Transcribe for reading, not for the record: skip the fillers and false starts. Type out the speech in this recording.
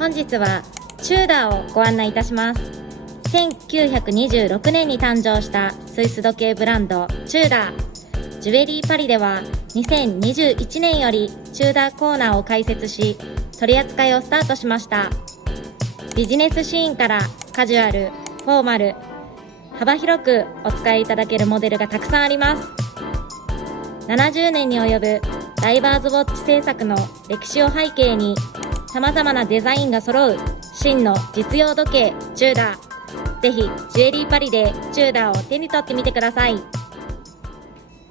本日はチューダーをご案内いたします。1926年に誕生したスイス時計ブランドチューダー。ジュエリーパリでは2021年よりチューダーコーナーを開設し、取り扱いをスタートしました。ビジネスシーンからカジュアル、フォーマル、幅広くお使いいただけるモデルがたくさんあります。70年に及ぶダイバーズウォッチ製作の歴史を背景に、様々なデザインが揃う真の実用時計チューダー。ぜひジュエリーパリでチューダーを手に取ってみてください。